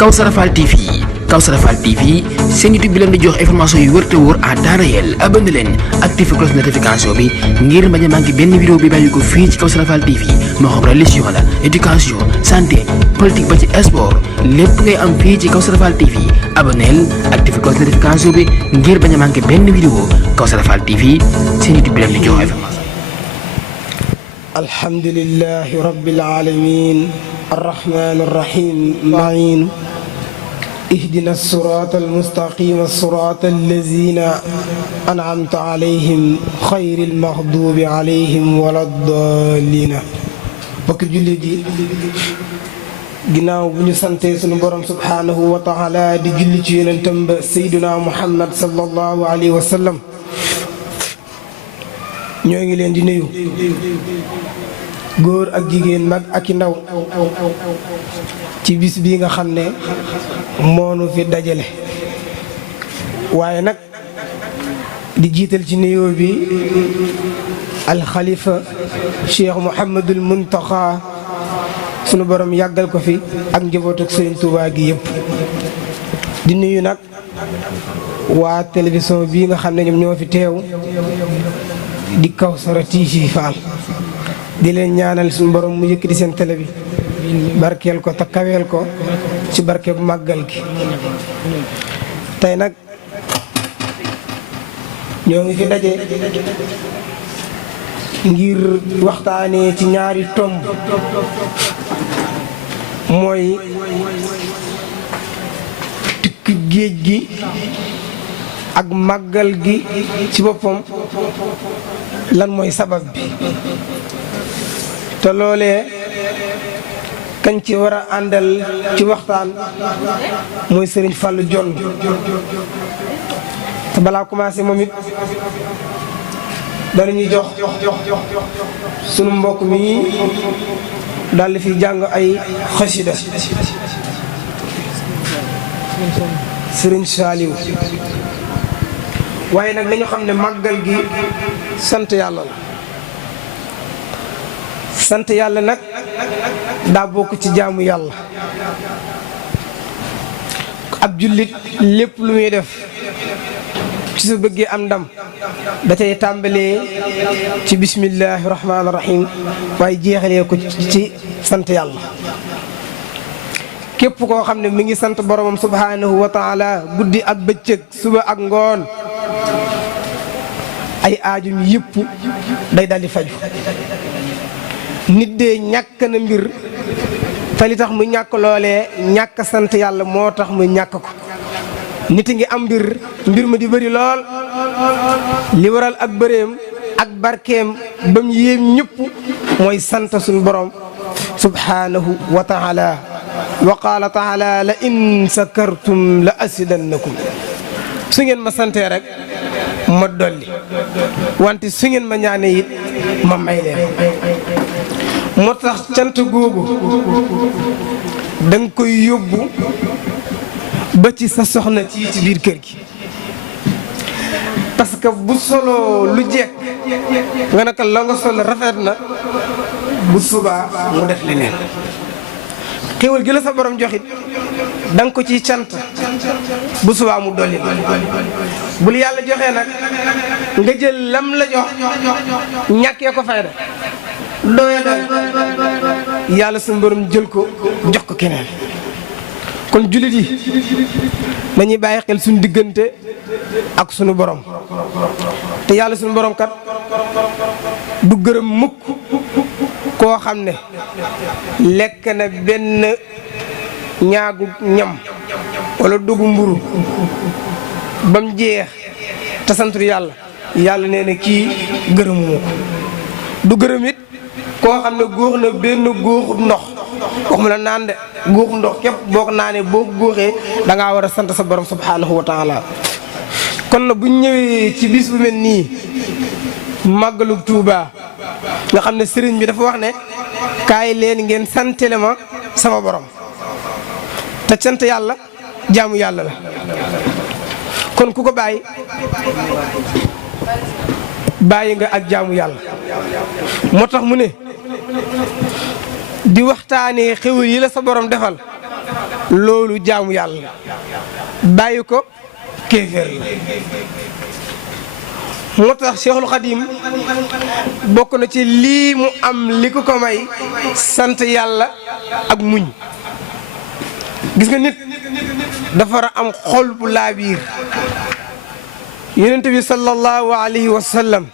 Kawsara Fall TV Kawsara Fall TV seen YouTube bi leen di jox information yu wër te wóor à temps réel abonné leen activé cloche notification bi ngir bañ a manqué benn vidéo bi bàyyi ko fii ci Kawsara Fall TV moo xam religion la éducation santé politique ba ci sport lépp ngay am fii ci Kawsara Fall TV abonneel activé cloche notification bi ngir bañ a manqué benn vidéo Kawsara Fall TV seen YouTube bi leen di jox information. alhamdulillahi rabbil alamin arrahmani arrahim mahin اهدنا الصراط المستقيم الصراط الذين أنعمت عليهم خير المغضوب عليهم ولا الضالين bokk jullit yi ginnaaw bu ñu sante sunu borom subhanahu wa taala di julli ci yonentam ba sayyiduna Muhammad sallallahu alayhi wa sallam ñoo ngi leen di nuyu góor ak jigéen mag ak i ndaw ci bis bii nga xam ne moonu fi dajale waaye nag di jiital ci nuyoo bi alxalifa cheikh Mouhamadul Muntaxa sunu borom yàggal ko fi ak njabootu Sëriñ Tuubaa gi yëpp di nuyu nag waa télévision bii nga xam ne ñoom ñoo fi teew di Kawsara TV Fall di leen ñaanal suñu borom mu yëkkati seen télé bi barkeel ko te kaweel ko ci barke bu màggal gi tey nag ñoo ngi fi daje ngir waxtaanee ci ñaari tomb mooy tukki géej gi ak màggal gi ci boppam lan mooy sabab bi te loolee kañ ci war a àndal ci waxtaan mooy Serigne Fallou Dione te balaa commencé moom it danañuy jox sunu mbokk mi daal di fi jàng ay xasida Serigne Saliou waaye nag nañu xam ne màggal gi sant yàlla la sant yàlla nag daa bokk ci jaamu yàlla ab jullit lépp lu muy def ci su bëggee am ndam da cay tàmbalee ci bismillahi rahmaani rahim waaye jeexalee ko ci sant yàlla képp koo xam ne mi ngi sant boromam subhanahu wa taala guddi ak bëccëg suba ak ngoon ay aajum yëpp day daldi faju nit de ñàkk na mbir te li tax mu ñàkk loolee ñàkk sant yàlla moo tax mu ñàkk ko nit ngi am mbir ma di bëri lool li waral ak bëreem ak barkeem ba mu yéem ñëpp mooy sant suñu borom subhanahu wa taala wa qaala taala la in sakartum la asidannakum su ngeen ma santee rek ma dolli wante su ngeen ma ñaanee it ma may leen moo tax cant googu danga koy yóbbu ba ci sa soxna ci biir kër gi parce que bu solo lu jekk nga ne ko la nga solo rafet na bu subaa mu def leneen xéwal gi la sa borom joxit danga ko ciy cant bu subaa mu dolli bul yàlla joxee nag nga jël lam la jox ñàkkee ko fayda doye yàlla suñu borom jël ko jox ko keneen kon jullit yi nañuy bàyyi xel suñu diggante ak suñu borom te yàlla suñu borom kat du gërëm mukk koo xam ne lekk na benn ñaagu ñam wala dugu mburu bam jeex te santul yàlla yàlla nee na kii gërëmu ko du gërëm it koo xam ne góox na benn góoxu ndox waxuma la naan de góoxu ndox képp boo ko naanee boo ko góoxee da ngaa war a sant sa borom subhanahu wa taala kon na bu ñëwee ci bis bu mel nii màggalu Tuuba nga xam ne sëriñ bi dafa wax ne kaay leen ngeen santale ma sama borom te sant yàlla jaamu yàlla la kon ku ko bàyyi nga ak jaamu yàlla moo tax mu ne di waxtaanee xéwal yi la sa borom defal loolu jaamu yàlla bàyyi ko kéeféer la. moo tax Cheikhul Khadim bokk na ci lii mu am li ko may sant yàlla ak muñ. gis nga nit dafa war a am xol bu laabiir. yonent bi sallallahu alayhi wa sallam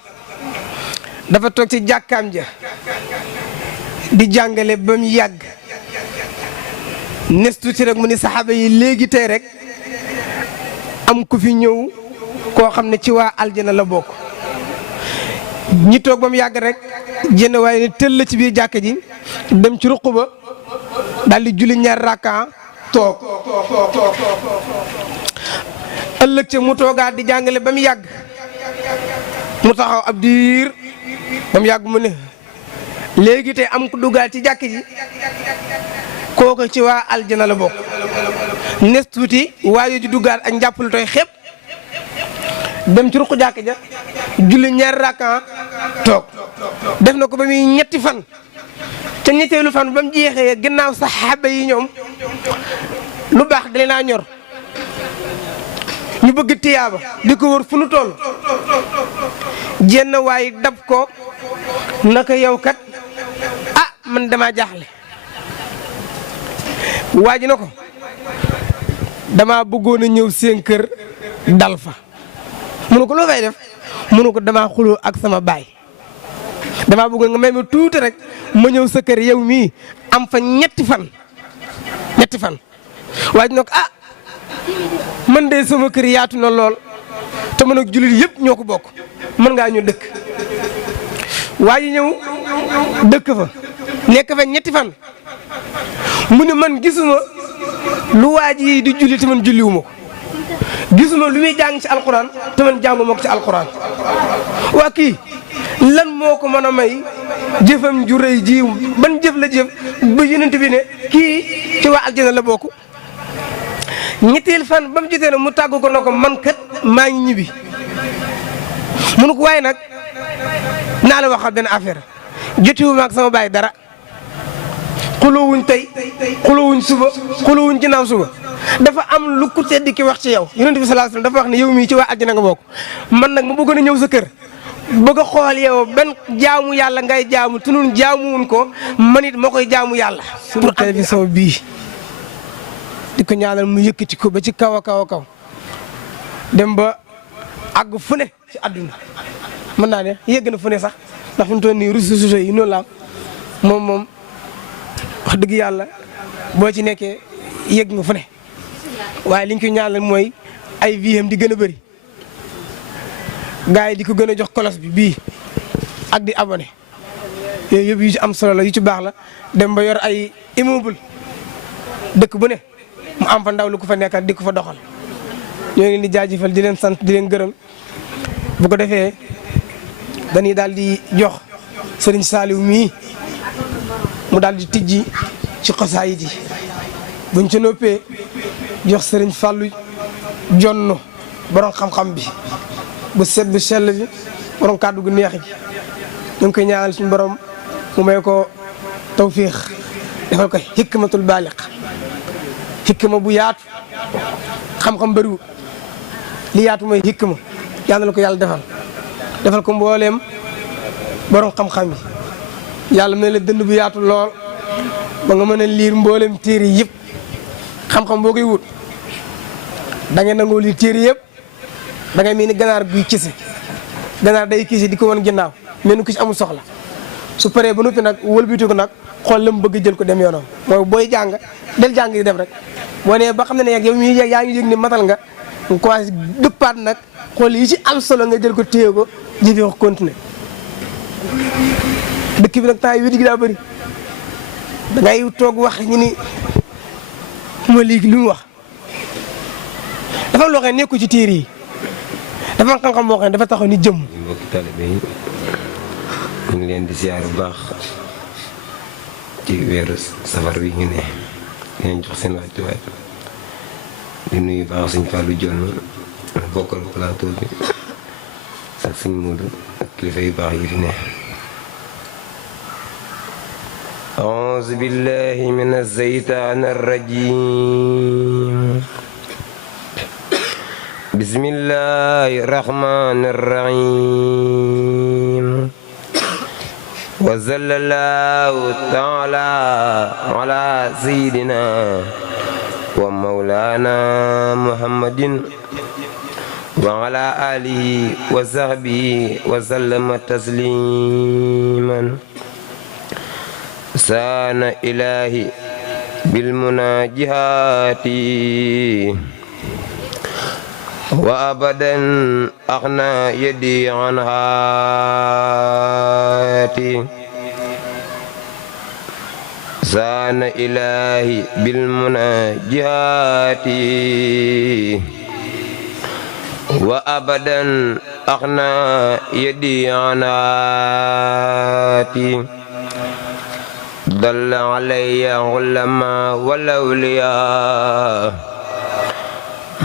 dafa toog ci jàkkaam ja di jàngale ba mu yàgg nes tuuti rek mu ni saxaaba yi léegi tey rek am ku fi ñëw koo xam ne ci waa aljana la bokk. ñi toog ba mu yàgg rek jenn waaye ne tëll la ci biir jàkka ji dem ci ruq ba daal di julli ñaar rakka toog. ëllëg ca mu toogaat di jàngale ba mu yàgg mu taxaw ab diir ba mu yàgg mu ne léegi tey am ku duggaat ci jàkk ji kooku ci waa aljana la bokk. nes tuuti waaye ji duggaat ak njàppalu tooy xepp dem ci ruq jàkk ja julli ñaari rakka toog. def na ko ba muy ñetti fan ca ñetteelu fan ba mu jeexee ginnaaw saxaaba yi ñoom lu baax dalee naa ñor. ñu bëgg tiyaaba di ko wër fu nu toll jenn waaye dab ko naka yow kat man dama jaaxle. waa ji na ko dama bëggoon a ñëw seen kër dal fa. mu ne ko loo fay def mu ne ko dama xuloo ak sama baay dama bëggoon nga may ma tuuti rek ma ñëw sa kër yow mii am fa ñetti fan. waa ji na ko man de sama kër yaatu na lool te man ak jullit yëpp ñoo ko bokk mën ngaa ñu dëkk. waa ji ñëw dëkk fa nekk fa ñetti fan mu ne man gisuma lu waa ji di julli te man julliwuma ko. gisuma lu muy jàng ci alquran te man jànguma ko ci alquran. waa kii lan moo ko mën a may jëfam ju rëy ji ban jëf la jëf ba yonent bi ne kii ci waa aljana la bokk. ñetteel fan ba mu jotee ne mu tàggu ko na ko man kat maa ngi ñibbi. mu ne ko waaye nag naa la waxal benn affaire jotiwuma ak sama baay dara. xulóowuñ tey xulóowuñ suba xulóowuñ ginnaaw suba dafa am lu ku tedd ki wax ci yow yonent bi sallallahu alayhi wasallam dafa wax ne yow mii ci waa àjjana nga bokk. man nag ma bëggoon a ñëw sa kër bëgg a xool yow ban jaamu yàlla ngay jaamu te ñun jaamuwuñ ko man it ma koy jaamu yàlla. pour télévision bii di ko ñaanal mu yëkkati ko ba ci kaw a kaw a kaw dem ba àgg fu ne ci àdduna mën naa ne yegg na fu ne sax ndax fi mu toll nii réseaux sociaux yi noonu la moom wax dëgg yàlla boo ci nekkee yegg nga fu ne waaye liñ koy ñaanal mooy ay viam di gën a bëri gars yi di ko gën a jox kolos bi bii ak di abonné yooyu yëpp yu ci am solo la yu ci baax la dem ba yor ay immeuble dëkk bu ne mu am fa ndaw lu ko fa nekkal di ko fa doxal ñoo ngi di jaajëfal di leen sant di leen gërëm bu ko defee dañuy daal di jox sëriñ Saliou mii mu daal di tijji ci xosaayit yi buñ ci noppee jox sëriñ Fallou jonn borom xam-xam bi bu set bu sell bi borom kàddu gu neex gi ñu ngi koy ñaanal suñu borom mu may ko tawfiix defal ko hikmatul baaliq hikma bu yaatu xam-xam bëriwul li yaatu mooy hikma yàlla na ko yàlla defal ko mbooleem borom xam-xam yi yàlla mel ne dënd bu yaatu lool ba nga mën a liir mbooleem téere yëpp xam-xam boo koy wut da ngay nangoo liir téere yëpp da ngay mel ni ganaar guy kise ganaar day kise di ko wan ginnaaw mel ni ku ci amul soxla su paree ba noppi nag wëlbati ko nag xool la mu bëgg jël ko dem yoonam mooy booy jàng del jàng di dem rek boo nee ba xam ne ne yow mii yaa ngi yëg ni matal nga commencé dëppaat nag xool yi ci am solo nga jël ko téye ko jëfee ko continuer dëkk bi nag temps yi wéti gi daa bëri da ngay toog wax ñu ni ma léegi lu mu wax dafa am loo xam ne nekku ci téere yi dafa am xam-xam boo xam ne dafa taxaw ni jëmm. mbokki talibé yi ñu ngi leen di ziar bu baax ci weeru safar wi ñu ne dinañ jox seen wàccuwaay di nuyu baax suñ Fallou Dione bokkal plateau bi ak suñ Modou ak kilifa yu baax yi fi ne أعوذ بالله من الشيطان الرجيم بسم الله الرحمن الرحيم وصلى الله تعالى على سيدنا ومولانا محمد وعلى آله وصحبه وسلم تسليما سان إلهي بالمناجات وأبدا أغنى يدي عن هاتي سان إلهي بالمناجات وأبدا أغنى يدي عن هاتي ضل علي علماء والأولياء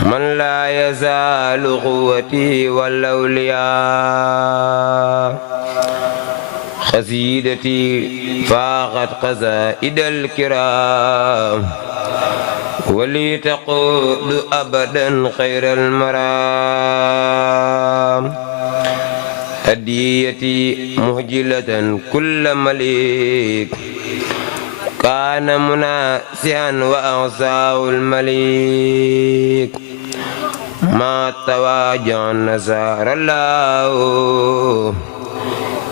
من لا يزال قوتي والأولياء قصيدتي فاقت قصائد الكرام ولي تقود أبدا خير المرام هديتي مهجلة كل مليك كان مناسعا وأعصاه المليك ما تواجع النصارى الله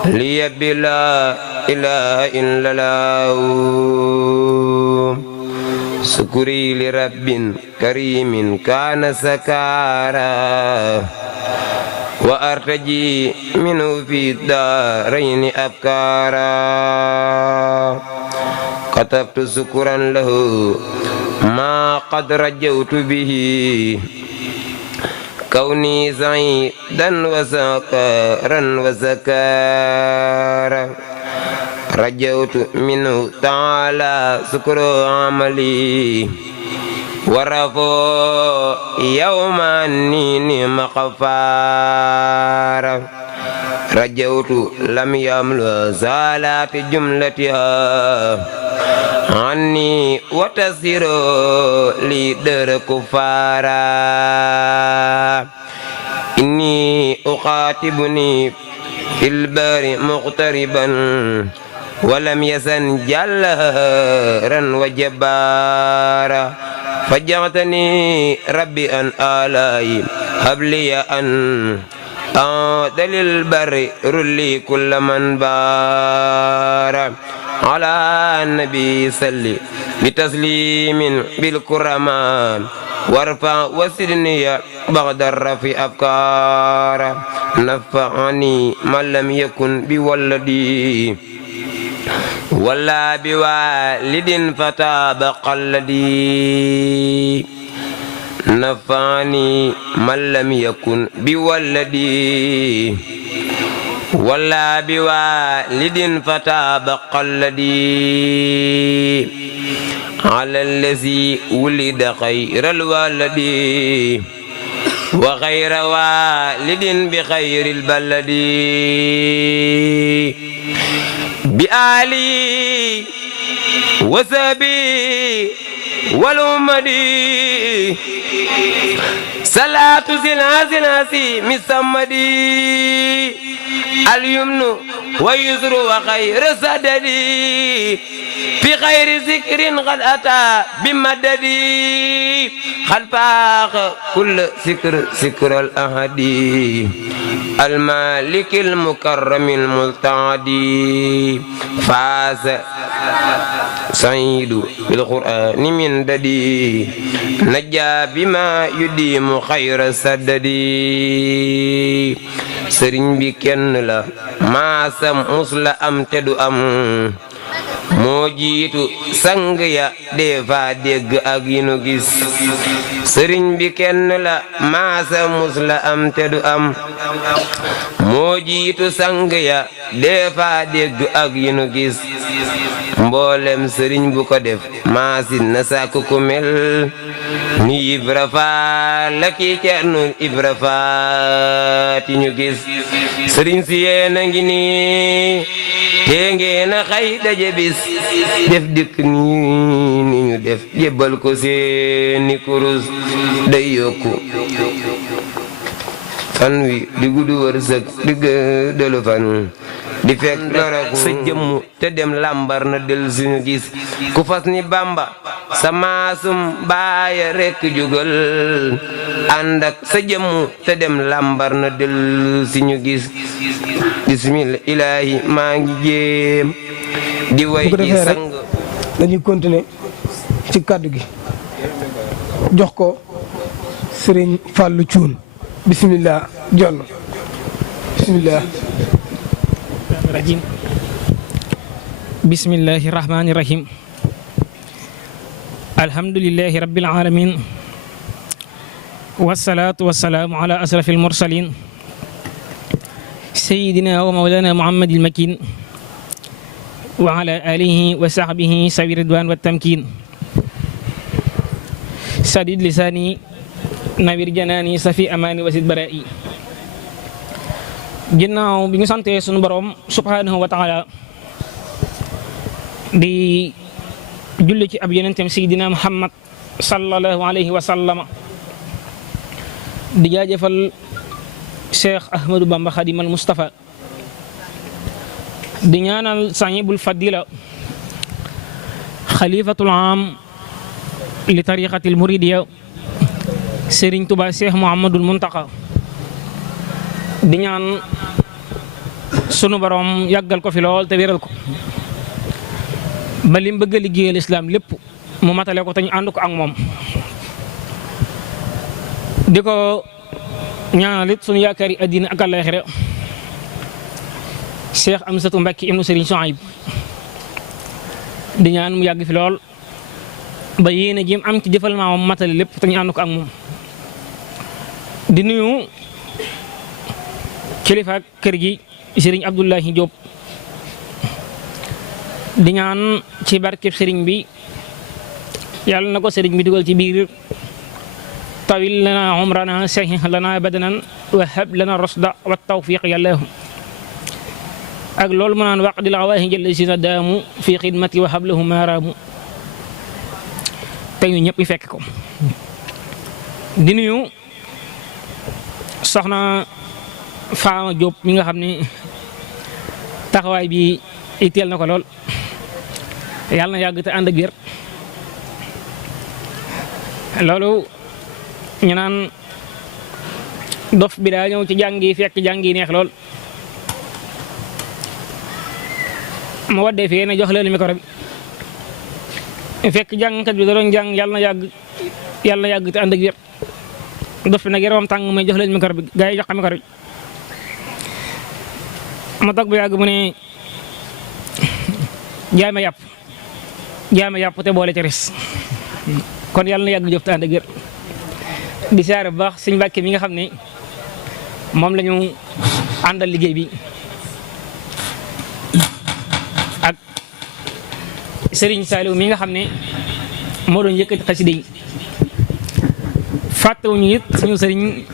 لي بلا إله إلا الله شكري لرب كريم كان سكارا وأرتجي منه في الدارين أبكارا كتبت شكرا له ما قد رجوت به كوني سعيدا وسكارا وسكارا رجوت منه تعالى شكر عملي ورفو يوم أني مغفارا رجوت لم يمل زالات جملتها عني وتسير لي در كفارا إني أخاطبني في البر مغتربا ولم يزن جلهرا وجبارا فجعتني ربي أن آلاي هب لي أن أعدل البر رلي كل من بار على النبي صلي بتسليم بالكرمان وارفع وسدني بعد الرفع أفكار نفعني من لم يكن بولدي ولا بوالد فتاب قلدي نفعني من لم يكن بولدي ولا بوالد فتاب قلدي على الذي ولد خير الوالد وغير والد بخير البلد بآلي وسبي والأمدي صلاة زنازناسي مسمدي اليمن ويسر وخير سددي في خير ذكر قد أتى بمددي قد فاق كل ذكر الأهدي المالك المكرم الملتعدي فاز سعيد بالقرآن من ددي نجا بما يديم خير سددي سرين بكن لا ما سم مسلا أم تدو أم moo jiitu sang ya defa dégg ak yi nu gis sëriñ bi kenn la maasa mus la am te du am moo jiitu sang ya defa dégg ak yi nu gis mboolem sëriñ bu ko def maasin na sàkk ku mel ni Ibra Faal la ki Cerno Ibra Faati ñu gis sëriñ si yéena ngi nii tee ngeen a xay daje bis def dikk nii ni ñu def jébbal ko seeni kurus day yokku fan wi di gudd wërsëg di gëddalu fan di fekk dara sa jëmm te dem lambar na del suñu gis ku fas ni Bamba sa maasum baaya rekk jugal ànd ak sa jëmm te dem lambar na del suñu gis bismillah ilaahi maa ngi jéem di way ji sang dañuy continuer ci kàddu gi jox ko Sëriñ Fallou Thioune bismillah jonn bismillah rajim bismillahi rahmani rahim alhamdulillahi rabbil alamin wassalatu wassalamu ala asrafil mursalin sayyidina wa mawlana muhammadil makin wa ala alihi wa sahbihi sawi ridwan wa tamkin sadid lisani nawir janani safi amani wasid barai. Ginnaaw bi ñu santee sunu borom subhanahu wa taala di julli ci ab yonentem Seydina Muhammad sallallahu alayhi wa sallama di jaajëfal Cheikh Ahmadou Bamba Khadimal Mustafa di ñaanal sahibul fadila xalifatul am li tariqatil muridiya Serigne Touba Cheikh Mouhamadoul Mountakha di ñaan sunu borom yàggal ko fi lool te wéral ko ba lim bëgg a liggéeyal islaam lépp mu matale ko te ñu ànd ko ak moom di ko ñaanal it sunu yaakaari addina ak àllaaxira Cheikh Amsatou Mbacké ibnu Serigne Souhaïb di ñaan mu yàgg fi lool ba yéene ji am ci jëfal maamam matale lépp te ñu ànd ko ak moom di nuyu kilifa kër gi Serigne Abdoulahi Diop di ñaan ci barkeb Serigne bi yàlla na ko Serigne bi dugal ci biir tawil lana umrana sahih lana badanan wa hab lana rasda wa tawfiq yàlla ak loolu mu naan waqdil awaahi jël si na daamu fi xidmati wa hablahu maaraamu te ñu ñëpp fekk ko di nuyu soxna Faama Diop mi nga xam ne taxawaay bi itteel na ko lool yàlla na yàgg te ànd ak wér loolu ñu naan dof bi daa ñëw ci jàngi fekk jàngi neex lool ma waddee fii ne jox leen micro bi fekk jàngkat bi da doon jàng yàlla na yàgg te ànd ak wér dof bi nag yaramam tàng may jox leen micro bi gaa yi jox ko micro bi ma toog bu yàgg mu ne jaay ma yàpp te boole ci res kon yàlla na yàgg jëf te ànd ak wér di siyaare bu baax Sëñ Mbàkke mi nga xam ne moom la ñu àndal liggéey bi ak Serigne Saliou mi nga xam ne moo doon yëkkati xasida yi fàttewuñu it suñu sëriñ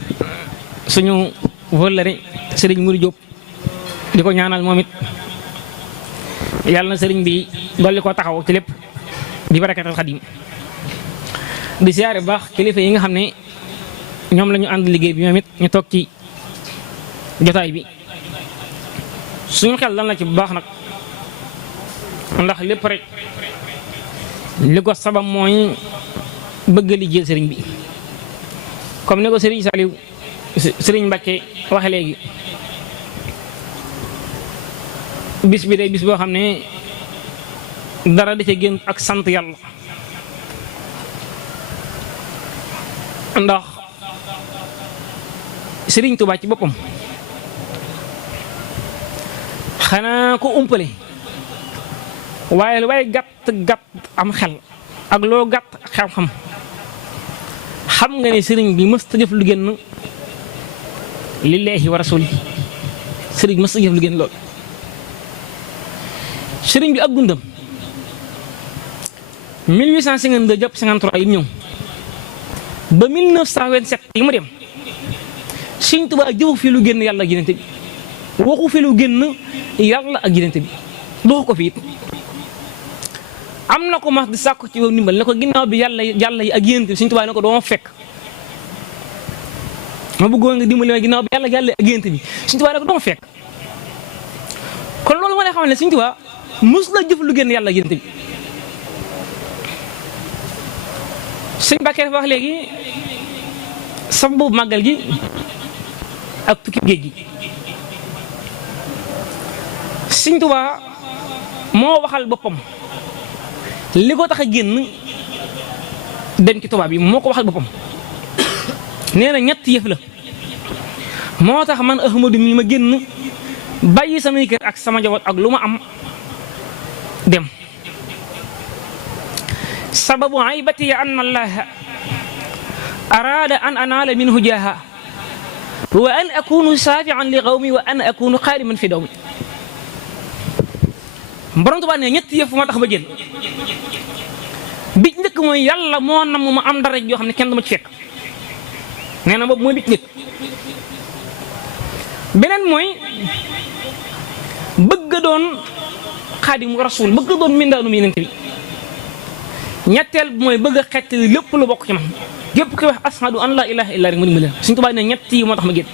suñu wëllëre Serigne Mouride Diop di ko ñaanal moom it yàlla na sëriñ bi dolli ko taxaw ci lépp di barakatal Xadim di siyaare bu baax kilifa yi nga xam ne ñoom la ñu ànd liggéey bi ñoom it ñu toog ci jotaay bi suñu xel lan la ci bu baax nag ndax lépp rek li ko sabab mooy bëgg a liggéeyal sëriñ bi comme ni ko sëriñ Saliou sëriñ Mbàkke waxe léegi bis bi day bis boo xam ne dara da ca gën ak sant yàlla ndax Sëriñ Tuubaa ci boppam xanaa ko umpale waaye lu waaye gàtt am xel ak loo gàtt xam-xam xam nga ne sëriñ bi mës ta jëf lu génn lillaahi wa rasuuli sëriñ mës ta jëf lu génn lool sëriñ bi ak dundam 1852 jàpp 53 yi ñëw ba 1927 yi mu dem Sëriñ Tuubaa jëfu fi lu génn yàlla ak yenente bi waxu fi lu génn yàlla ak yenente bi doxu ko fi it am na ko mas di sàkku ci yow ndimbal ne ko ginnaaw bi yàlla yi ak yéen Sëriñ Tuubaa ne ko doo fekk ma bëggoon nga dimbali ma ginnaaw bi yàlla ak yéen bi Sëriñ Tuubaa ne ko doo fekk kon loolu moo lay xamal ne Sëriñ Tuubaa mos la jëf lu génn yàlla ak yéen bi. sëñ Bakke dafa wax léegi sababu màggal gi ak tukki géej gi Sëriñ Tuubaa moo waxal boppam li ko tax a génn dem ci tubaab yi moo ko waxal boppam nee na ñett yëf la moo tax man Ahmadu mi ma génn bàyyi samay kër ak sama njaboot ak lu ma am dem sababu aybati anna allaha arada an anaala minhu jaaha wa an akunu saafian li qawmi wa an akunu xaadiman fi dawmi borom Tuubaa ne ñett yëf moo tax ba génn bi njëkk mooy yàlla moo nam ma am dara joo xam ne kenn du ma ci fekk nee na boobu mooy bi njëkk beneen mooy bëgg a doon xaadimu rasul bëgg a doon mindaanu mi yonent bi ñetteel mooy bëgg a xett lépp lu bokk ci man gépp koy wax ashadu an laa ilaaha illa rek mu dimbali Sëriñ Tuubaa ne ñett yi moo tax ma génn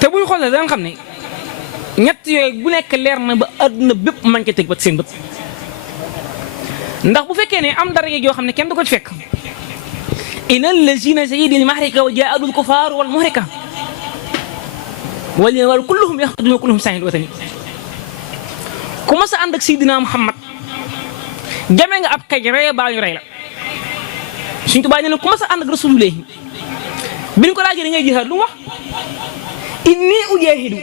te buñ xoolee danga xam ne ñett yooyu bu nekk leer na ba àdduna bépp man ca teg ba seen bët ndax bu fekkee ne am dara yoo xam ne kenn du ko ci fekk inna allazina sayyidil mahrika wa jaadul kufaar wal muhrika wal kulluhum yaxtaduna kulluhum saahid watani ku mas a ànd ak Seydina Muhammad jame nga ab xej rey baa ñu rey la Sëriñ Tuubaa nee na ku mas a ànd ak Rasulullah bi ñu ko laajee da ngay jihaad lu mu wax inni ujaahidu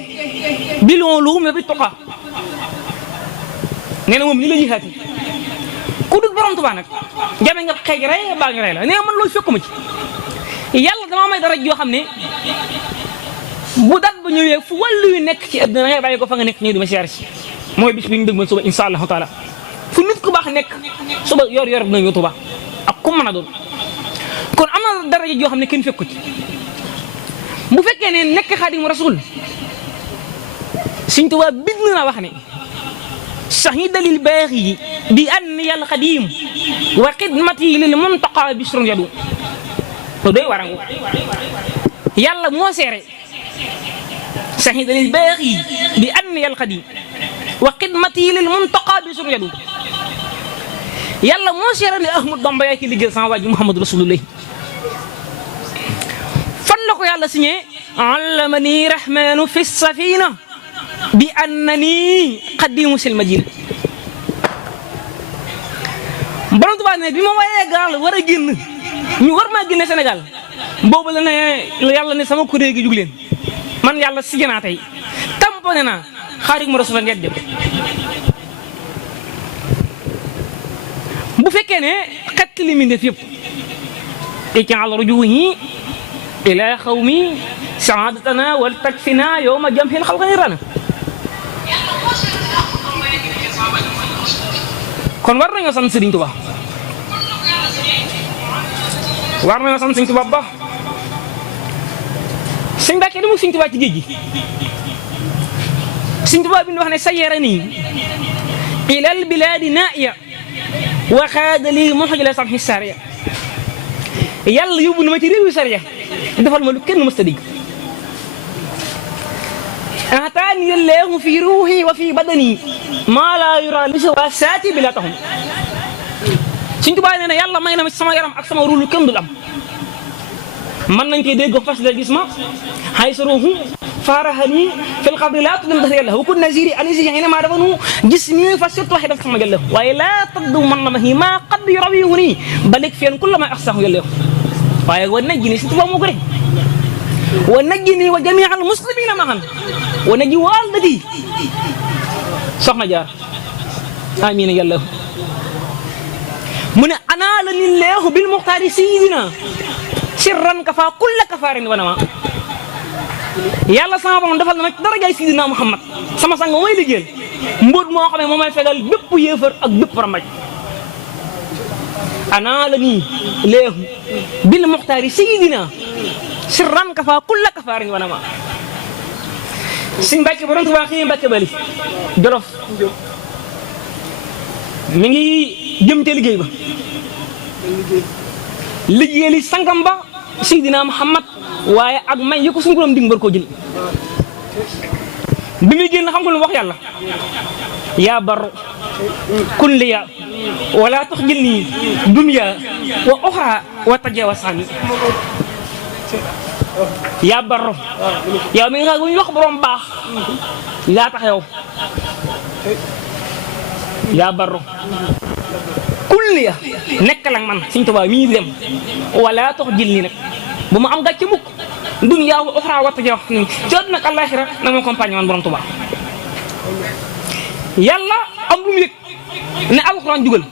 bil ulumi wa bit tuqa nee na moom ni la jihaad ku dul borom Tuubaa nag jame nga xej rey baa ñu rey la nee na man loolu fekkuma ci yàlla dama may dara joo xam ne bu dat ba ñëwee fu wàllu yu nekk ci àdduna ngay bàyyi ko fa nga nekk ñëw di ma siyaare si mooy bis bi ñu dëgmal suba insha allahu taala fu nit ku baax nekk suba yor dina ñëw Tuubaa ak ku mën a doon kon am na dara joo xam ne kenn fekku ci bu fekkee ne nekk xaadimu rasul Sëriñ Tuubaa bind na wax ne shahida lil baaxi bi anni al xadim wa xidmati lil muntaqa bisrun yadu to doy warangu yàlla moo seere shahida lil baaxi bi anni al xadim wa xidmati lil muntaqa bisrun yadu yàlla moo seere ne Ahmadu Bamba yaa ki liggéey sama waa ji Muhammadu Rasulullah fan la ko yàlla signé allamani rahmanu fi safina bi annani xadimu sil madina borom Tuubaa ne bi ma wayee gaal war a génn ñu war maa génne Sénégal boobu la ne yàlla ne sama kuréel gi jug leen man yàlla signé naa tey tamponné naa xaadimu rasul ngeen dem bu fekkee ne xett li mi def yëpp ijaal rujuhi ila xawmi saadatana wal takfina yowma jamhil xalqani rana kon war nañoo sant Sëriñ Tuubaa war nañoo sant Sëriñ Tuubaa ba sëñ Mbàkke di mu Sëriñ Tuubaa ci géej gi Sëriñ Tuubaa bi ñu wax ne sayyarani ilal bilaadi na'iya wa xaada lii muxjala samhi sariya yàlla yóbbu na ma ci réew yu sariya defal ma lu kenn mës a dégg ataani allahu fi ruuhi wa fi badani maa laa yura li siwa saati bi la taxum Sëriñ Tuubaa nee na yàlla may na ma ci sama yaram ak sama ruux lu kenn dul am mën nañ koy dégg fas la gis ma xay sa ruuhu faarahani fil qabri laa tudam dafa yàlla wa kun naziri anisi inama dafanu gis nii fa surtout waxee daf sama jëlle waaye laa taddu man na ma hi maa qad yurawihu nii balik feen kulla ma axsahu yàlla waaye wa najjini Sëriñ Tuubaa moo ko de wa najjini wa jamii al muslimina maxan wa najji waalidati soxna jaar amiin yàlla mu ne ana la lillahu bil muxtaari sayidina sirran kafa kulla kafaarin wa nama yàlla sama borom defal na ma darajaay sayidina Muhammad sama sang mooy liggéeyal mbóot moo xam ne moo may fegal bépp yéefar ak bépp ramaj ana la nii leehu bil muxtaari sayidina sirran kafa kulla kafaarin wa nama Sëñ Mbàkke borom Tuubaa xëy Mbàkke Bali Jolof mi ngi jëm te liggéey ba liggéey li sangam ba Seydina Muhammad waaye ak may yi ko suñu borom dig mbar koo jël bi muy génn xam nga lu wax yàlla yaa barru kun liya wala tuxjilni dunya wa uxra wa tajawasani yaa barru yow mi nga xam ñu wax borom baax yaa tax yow yaa barru kun liya nekkal ak man Sëñ Tuubaa mi dem wala tuxjilni nag bu ma am gàcce mukk dunya wa uxra wa tajawasani ci àdduna ak àllaaxira nag ma compagnie man borom Tuubaa yàlla am lu mu yëg ne alxuraan jugal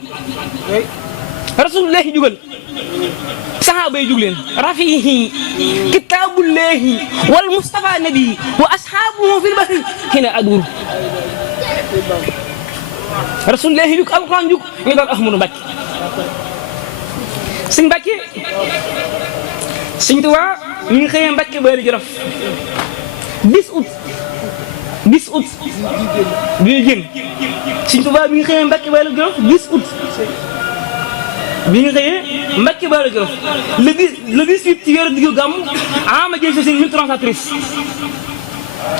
rasulullahi jugal saxaaba yi jug leen rafihi kitaabullahi wal mustafa nabi wa ashaabuhu fil bahri hina adur rasulullahi jug alxuraan jug ñu doon Ahmadu Mbàkke Sëñ Mbàkke Sëñ Tuubaa mi ngi xëyee Mbàkke Bari Jolof 10 août bi ñu génn Sëñ Tuubaa bi nga xëyee Mbàkke Bari Jolof 10 août bi nga xëyee Mbàkke Bari Jolof le 18 ci weeru diggu gàmmu ama jël si 1313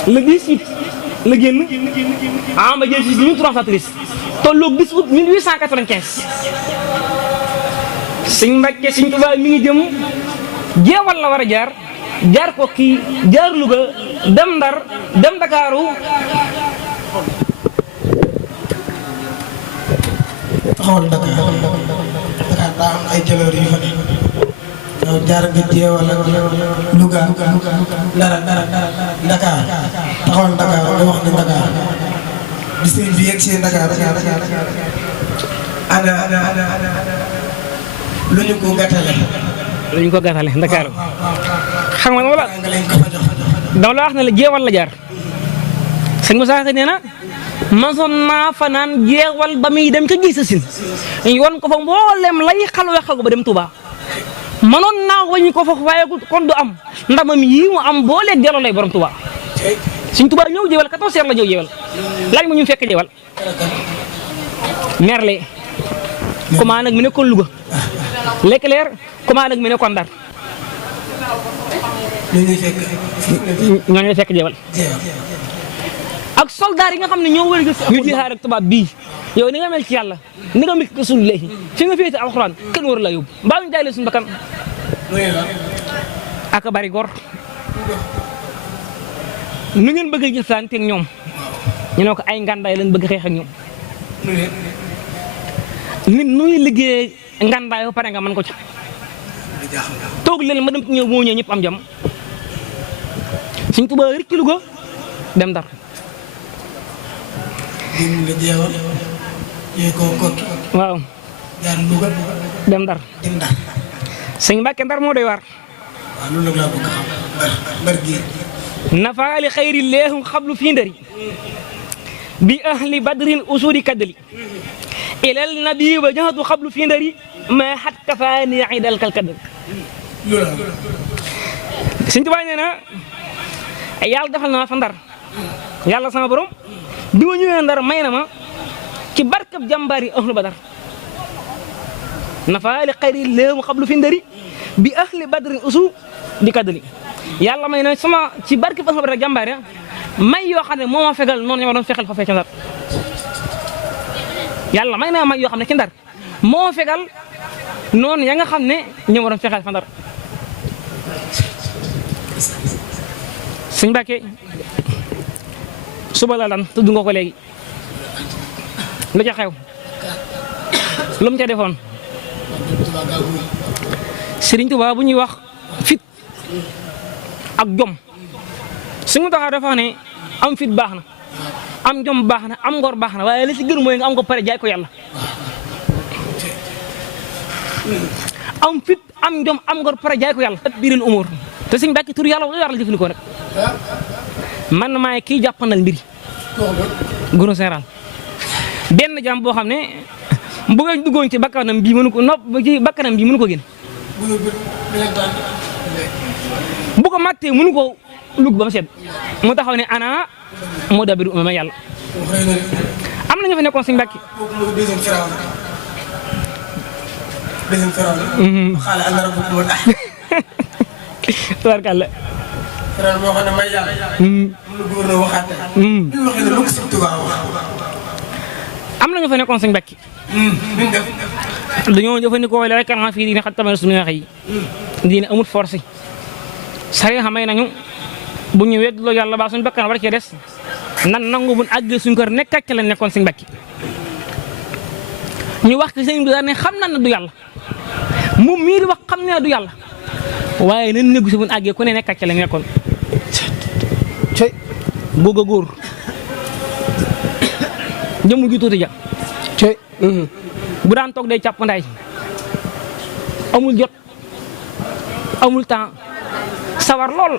le 18 la génn ama jël si 1313 tolloog 10 août 1895 Sëñ Mbàkke Sëñ Tuubaa mi ngi jëm jeewal la war a jaar Kokki jaar Louga dem Ndar dem Dakaaru taxawal Dakar daa am ay jaloor yu fa ne yow jaar nga jeewal Louga Ndar Dakar taxawal Dakar nga wax ne Dakar bi sëñ bi yegg see Dakar ana lu ñu ko gàttale Dakar xam nga wala dama la wax ne la jeewal la jaar sëñ Moussa nee na masoon naa fanaan jeewal ba muy dem ca gis sin yoon ko fa mboolem lay xalwe xagu ba dem Touba manoon naa wañ ko fa waaye kon du am ndamam yi mu am booleeg delloo lay borom Touba Sëñ Touba ñëw jeewal 14 heures la ñëw jeewal laaj ma ñu fekk jeewal merle comment nag mi nekkoon Louga Leclerc comment nag mi nekkoon Ndar ñooñu fekk jeewal ak soldat yi nga xam ne ñoo war a gis ñu jihaar ak tubaab bii yow ni nga mel ci yàlla ni nga mel ci Rasulullahi fi nga féete alxuraan kenn war la yóbbu mbaa ñu jaay leen suñu bakkan ak bari gor nu ngeen bëgg a jëflante ak ñoom ñu ne ko ay ngàndaay lañ bëgg xeex ak ñoom nit nuy liggéey ngàndaay ba pare nga mën ko ci toog leen ma dem ci ñëw moo ñëw ñëpp am jam Sëñ Tuubaa rek ci Louga dem Ndar waaw dem Ndar Sëñ Mbàkke Ndar moo doy waar nafaali xayri leehum xablu fii ndari bi ahli badrin usudi kaddali ilal nabi ba jaxatu xablu fii ndari ma xat kafaani idal kalkadal Sëñ Tuubaa nee na yàlla defal na ma fa Ndar yàlla sama borom bi ma ñëwee Ndar may na ma ci barkab jàmbaari ahlu badar nafaali xayri leehum xablu fii ndari bi ahli badrin usudi kaddali yàlla may na sama ci barke ba sama jàmbaar ya may yoo xam ne moo ma fegal noonu ñoo ma doon fexel fa fee ca Ndar yàlla may na may yoo xam ne ci Ndar moo ma fegal noonu ya nga xam ne ñoo ma doon fexel fa Ndar Sëñ Mbàkke suba la lan tudd nga ko léegi lu ca xew lu mu ca defoon Sëriñ Tuubaa bu ñuy wax fit ak jom suñu taxaw dafa ne am fit baax na am jom baax na am ngor baax na waaye li ci gën mooy nga am ko pare jaay ko yàlla am fit am jom am ngor pare jaay ko yàlla biril umur te Sëñ Mbàkke tur yàlla la jëfandikoo nag man maay kii jàppandal mbiri gouvernement général benn jàmm boo xam ne bu ngeen duggoon ci bakkanam bii mënu ko nopp ci bakkanam bii mënu ko génn bu ko màttee mënu ko lug ba mu sedd mu taxaw ne ana moo dabiru umama yàlla am na ñu fa nekkoon suñu mbàkki deuxième xaala ana rabbukum wal tubaarkàlla Firawn moo xam ne may yàlla mu lu góor na waxaat ñu waxee ne lu ko Sëñ Tuubaa wax am na ñu fa nekkoon suñu mbàkki duñ def dañoo jëfandikoo la rek kan fii diine xat tamit suñu xëy diine amul force sari xamay nañu bu ñu weddloo yàlla ba suñu bakkan war cee des nan nangu buñ àggee suñu kër nekk ak la nekkoon suñu mbàkki ñu wax ki sëñ bi daal ne xam na ne du yàlla moom mii di wax xam ne du yàlla waaye nañ néegu si buñ àggee ku ne nekk ak la nekkoon cey bëgg a góor jëmu ju tuuti ja cey bu daan toog day càpp ndaay amul jot amul temps sawar lool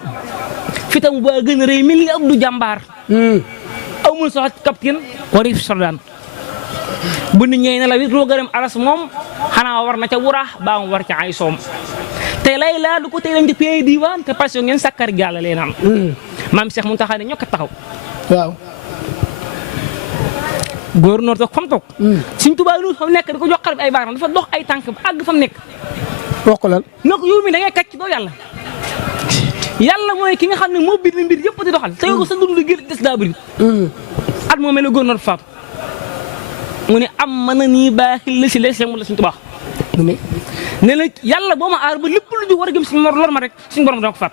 fitam ba gën a rëy mel ni Abdou jàmbaar amul soxla capitaine wala soldaan bu nit ñëwee ne la wit loo gërëm aras moom xanaa war na ca wuraax baa mu war ca ay soom te lay laa du ko tey lañ di pay diiwaan te passion ngeen sakkar jàlla leen am maam Cheikh mu taxaw ne ñokk taxaw waaw gouverneur toog fa mu toog Sëñ Tuubaa lu fa nekk di ko jox xar bi ay baaram dafa dox ay tànk ba àgg fa mu nekk wax ko lan nag yow mi da ngay kàcc doo yàlla yàlla mooy ki nga xam ne moo bind mbir yëpp di doxal te yow ko sa dund gi des daa bëri at moo mel ne gouverneur faatu mu ne am mën na nii baaxil la si lees mu la Sëñ Tuubaa ne la yàlla boo ma aar ba lépp lu ju war a jëm suñu lor ma rek suñu borom dana ko faat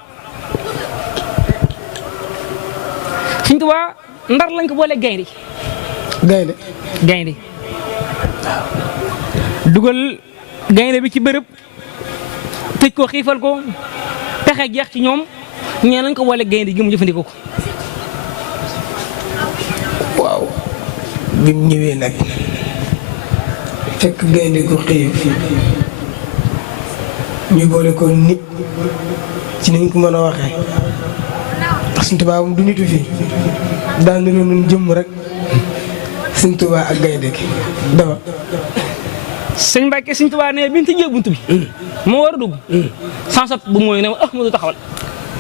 Sëñ Tuubaa ndar lañ ko boole gaynde gaynde dugal gaynde bi ci bërëb tëj ko xiifal ko pexe jeex ci ñoom ñee nañ ko boole gaynde gi mu jëfandikoo ko waaw bi mu ñëwee nag fekk gaynde ko xiif ñu boole ko nit ci niñ ko mën a waxee ndax Sëñ Tuubaa du nitu fii daan niroo nun jëmm rek Sëñ Tuubaa ak gaynde gi dafa sëñ Mbàkke Sëñ Tuubaa ne bi ñu tëjee bunt bi moo war a dugg sansat bu mooy ne Ahmadu taxawal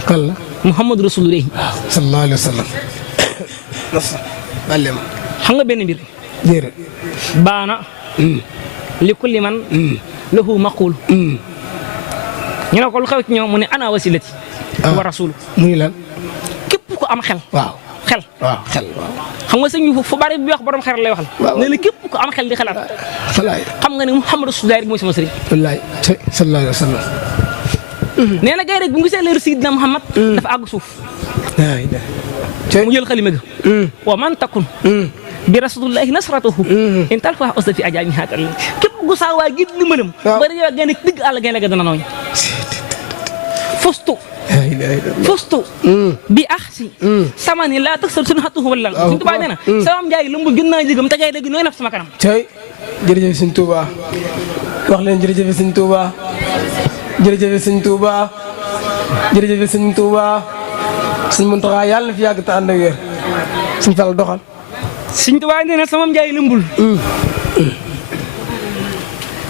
kan la Muhammadu Rasulullah sallallahu alayhi wa sallam wàllem xam nga benn mbir déedéet baana li kulli man lahu maqul ñu ne ko lu xew ci ñoom mu ne ana wasilati wa rasulu muy lan képp ko am xel waaw xel xel waaw xam nga sëñ bi fu bari bi wax borom xel lay waxal ne la képp ko am xel di xelaat falaay xam nga ne Muhammadu Rasulullah mooy sama sëriñ wallaay sallallahu alayhi wa sallam nee na gay rek bu mu gisee leeru Sidina Muhammad dafa àgg suuf mu jël xalima ga wa man takun bi rasulillahi nasratuhu in talfa usta fi ajaami haatal képp gu saa waa gi dimbalam ba dañoo gaynde digg àll gaynde ga dana nooñ fustu bi axsi sama ni laa tax suñu xatuhu wala Sëñ Tuubaa nee na sama njaay lëmbul gën naa jégam te gaynde gi nooy naf sama kanam tey jërëjëf Sëñ Tuubaa wax leen jërëjëf Sëñ Tuubaa jërëjëf Sëñ Tuubaa jërëjëf Sëñ Tuubaa Sëñ Muntaxaa yàlla na fi yàgg te ànd ak wér Sëñ Fall doxal Sëñ Tuubaa nee na sama njaay lëmbul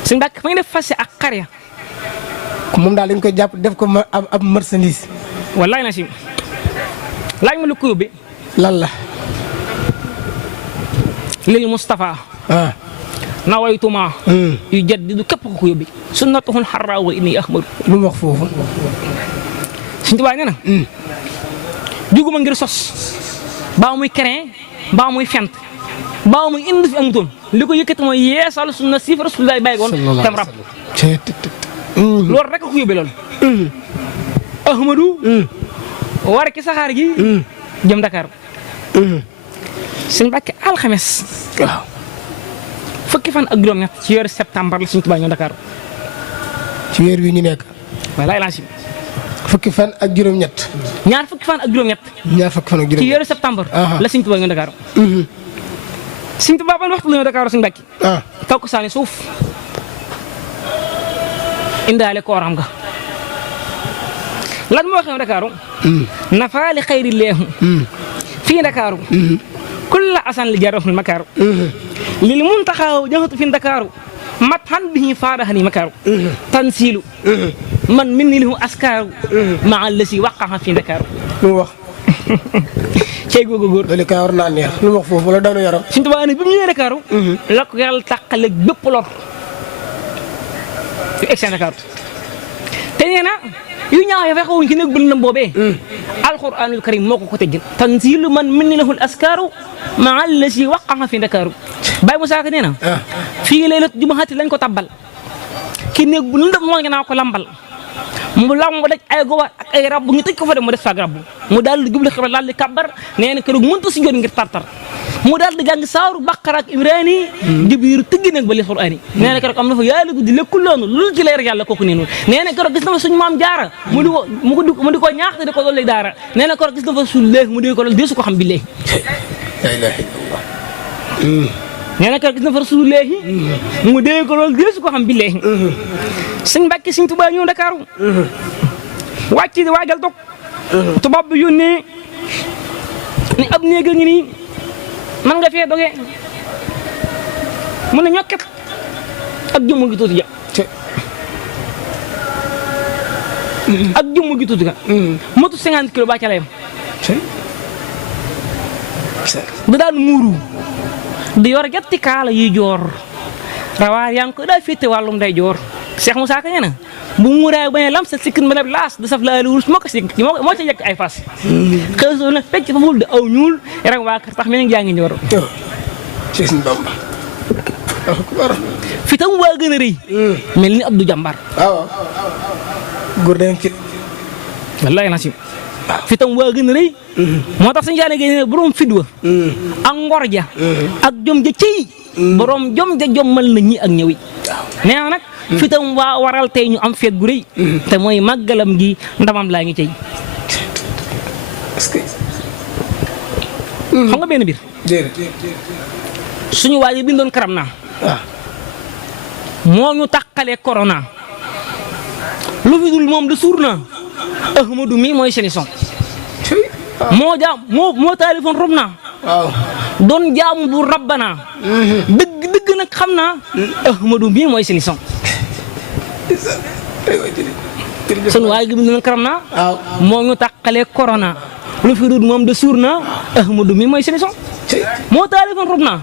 Sëñ Mbàkke fa ngi def fase ak xar ya moom daal dañ koy jàpp def ko ab marchandise wallaay na si laaj ma lu ko yóbbee lan la lil Mustafa nawaytuma yu jaddidu képp ko yóbbee sunnatuhul xarra wa inni ahmadu lu mu wax foofu Sëñ Tuubaa nee na juguma ngir sos baa muy créer baa muy fent baa muy indi fi amutoon li ko yëkkati mooy yeesal sunna siif Rasulullah bàyyi goon tam rab loolu rek ko yóbbee loolu Ahmadu war ki saxaar gi jëm Dakar Sëñ Mbàkke alxames waaw fukki fan ak juróom-ñett ci weeru septembre la Sëñ Tuubaa ñëw Dakar ci weer wi ñu nekk wallaay laa si fukki fan ak juróom-ñett ñaar fukki fan ak juróom-ñett ñaar fukki fan ak ci juróom-ñett weeru septembre la Sëñ Tuubaa ñëw Dakar Sëñ Tuubaa ban waxtu la ñëw Dakar Sëñ Mbàkke takku saani suuf indaale kooram ga lan moo xew Dakar nafaali xayri leehu fii Dakar kulla asan li jarahul makaaru lil muntaxaa jaxatu fi Dakar mat han bihi faadahani makaaru tansiilu man minni lahu askaaru maa allasi waqaxa fi Dakar lu mu wax. cey googu góor. loolu kay war naa neex lu mu wax foofu wala daanu yaram. Sëñ Tuubaa ne bi mu ñëwee Ndakaaru. la ko yàlla tàqale bépp lor. yu egg seen Ndakaaru te nee na yu ñaaw ya fexewuñ ci néeg bu lëndëm boobee. alxuraanul karim moo ko teggil. tanziilu man minni lahul askaaru maa allasi waqaxa fi Ndakaaru. Baye Moussa Ka nee na. fii laylat jumaati lañ ko tabbal. ki néeg bu lëndëm moo ngi naa ko lambal. mu lamb daj ay gobar ak ay rab bu ñu tëj ko fa dem mu def faak rab mu daal di jublu xibla daal di kabbar nee na keroog mënta si jot ngir tartar mu daal di jàng saaru Baqara ak Ibrani jibiir tëggi nag ba li Qur'aani nee na keroog am na fa yàlla guddi lekkul loonu loolu ci leer yàlla kooku nee noonu nee na keroog gis na fa suñu maam jaara mu di ko ñaax te di ko dolli daara nee na keroog gis na fa suul léegi mu di ko loolu deesu ko xam bi léegi la ilaha illallah. nee na keroog gis na fa rasul léegi mu dee ko loolu deesu ko xam bi léegi sëñ Mbàkke sëñ Tuubaa ñëw Ndakaaru wàcc di waajal dog tubaab bi yónnee ni ab néeg a ngi nii man nga fee dogee mu ne ñokket ak jëmm gi tuuti ja ak jëmm gi tuuti ga motu 50 kilos ba ca layam da daan muuru di yor getti kaala yi joor rawaar yaa ngi ko daa féete wàllum day joor Cheikh Moussa Ka nee na bu muuraay ba ne lam sa sikkin ma ne laas da saf laa wurus moo ko si moo ca yegg ay fas xëysoo na fecc fa ful de aw ñuul yaram waa kër tax mi ngi jaa ngi ñor ci Sëñ Bamba fi tam waa gën a rëy mel ni Abdou Jambar waaw góor dem ci wallaay na si fi tam waa gën a rëy moo tax sañ jaane gay ne borom fidwa ak ngor ja ak jom ja cëy borom jom ja jommal na ñi ak ñëwi nee na nag fi tam waa waral tey ñu am feet gu rëy te mooy màggalam gi ndamam laa ngi cëy est-ce que xam nga benn biir suñu waa ji bindoon karam naa moo ñu tàqalee corona lu fi dul moom de suur na Ahmadou mi mooy solution moo téléphone rob naa doon jaamu bu rabbana dëgg nag xam naa Ahmadou mi mooy solution sun waaye gi bindoon karam naa moo ñu tàqalee corona lu fi dul moom de suur na Ahmadou mi mooy solution moo téléphone rob naa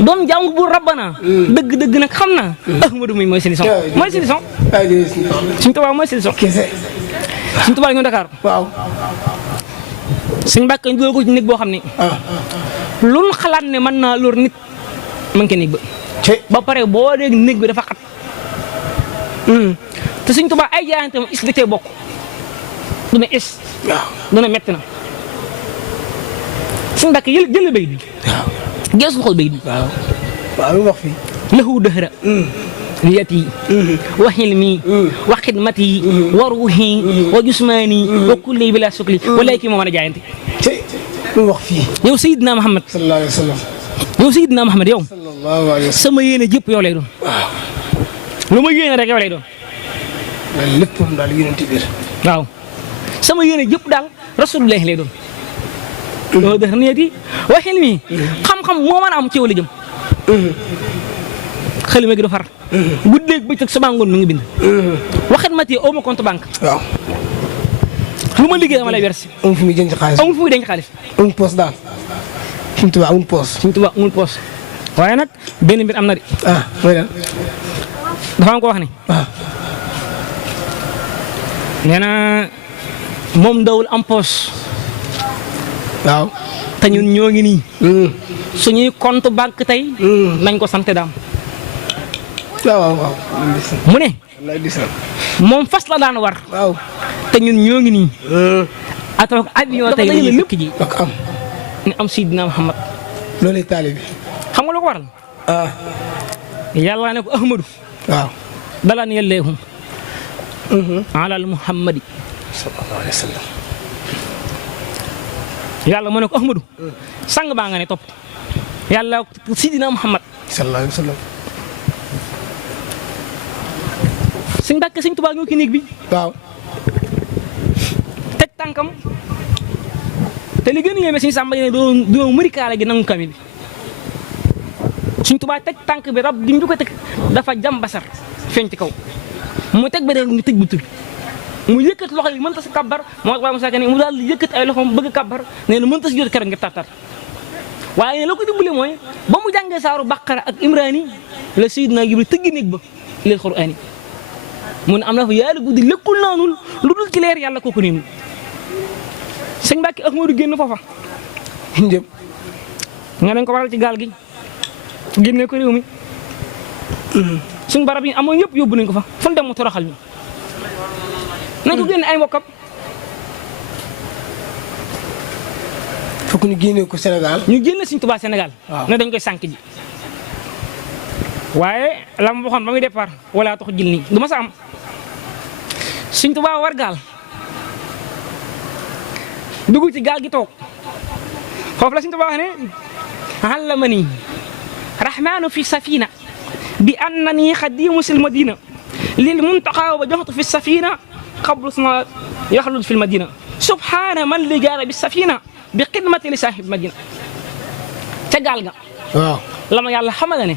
doon jaamu bu rabbana dëgg nag xam naa Ahmadou mi mooy solution Sëñ Tuubaa mooy solution Sëñ Tuubaa ñu Dakar Sëñ Mbàkke ñu dugal ko ci néeg boo xam ne lu ñu xalaat ne mën naa lor nit mën ke néeg ba pare boo dégg néeg bi dafa xat te Sëñ Tuubaa ay jaayante is da cee bokk du ne is du ne metti na Sëñ Mbàkke jël bay bi geesu xool bay bi waaw lu wax fii lahu dëhra liyati wa hilmi wa xidmati wa ruuhi wa jusmaani wa kulli bila sukli wala kii moo mën a jaayante lu wax fii yow Seydina Muhammad sallallahu alayhi wa sallam yow Seydina Muhammad yow sallallahu alayhi wa sallam sama yéene jëpp yow lay doon lu ma yéene rek yow lay doon lépp moom daal yénenti biir waaw sama yéene jëpp daal rasulullah lay doon loolu dëx niyati wa hilmi xam-xam moo mën a am ci wala jëm xalima gi du far guddeeg bëccëg suba ngoon mi ngi bind waxet ma tee aw ma compte banque waaw lu ma liggéey dama lay verser amul fu muy denc xaalis amul fu muy denc xaalis amul poos daal Sëñ Tuubaa amul poos Sëñ Tuubaa amul poos waaye nag benn mbir am na de mooy lan dafa am ko wax ne nee na moom dawul am poos waaw te ñun ñoo ngi nii suñuy compte banque tey nañ ko sant daam waaw mu ne moom fas la daan war waaw te ñun ñoo ngi nii atoog avion tey lañuy fukki ji ak am ni am Seydina Muhammad loolu taalibe xam nga lu ko waral yàlla ne ko Ahmadou waaw dalaan yelleehum alal Muhammadi sallallahu alayhi wa sallam yàlla mu ne ko Ahmadou sang baa nga ne topp yàlla Seydina Muhammad sallallahu alayhi wa sallam Sëñ Mbàkke Sëñ Tuubaa ñëw ci néeg bi waaw teg tànkam te li gën a yéeme Sëñ Sàmba ne doo mëri kaala gi nangu kamil bi Sëñ Tuubaa teg tànk bi rab gi ñu ko teg dafa jam basar feeñ ci kaw mu teg beneen ñu tëj bu tëj mu yëkkati loxo yi mënta si kabbar moo tax Moussa Ka ne mu daal di yëkkati ay loxoom bëgg kabbar nee na mënta si jot keroog ngir tartar waaye la ko dimbale mooy ba mu jàngee saaru Baqara ak Imraani la Seydina Jibril tëggi néeg ba leel Qur'aani mu ne am na fa yàlla guddi lekkul naanul lu dul ci leer yàlla kooku nii sëñ Mbàkke Ahmadu génn foofa njëm nga dañ ko waral ci gaal gi génne ko réew mi suñ barab yi amoon yëpp yóbbu nañ ko fa fu dem mu toroxal ñu nañ ko génne ay mbokkam fokk ñu génne ko Sénégal ñu génne Sëñ Tuubaa Sénégal waaw ne dañ koy sànk ji waaye la ma waxoon ba muy départ wala tax jil nii du ma sa am Sëñ Tuubaa war gaal dugg ci gaal gi toog foofu la Sëñ Tuubaa wax ne allamani rahmanu fi safina bi annani xadimu sil madina lil muntaqa wa joxtu fi safina qablu sma yaxlud fi lmadina subhana man li jaara bi safina bi xidmati li sahib madina ca gaal ga waaw la ma yàlla xamala ne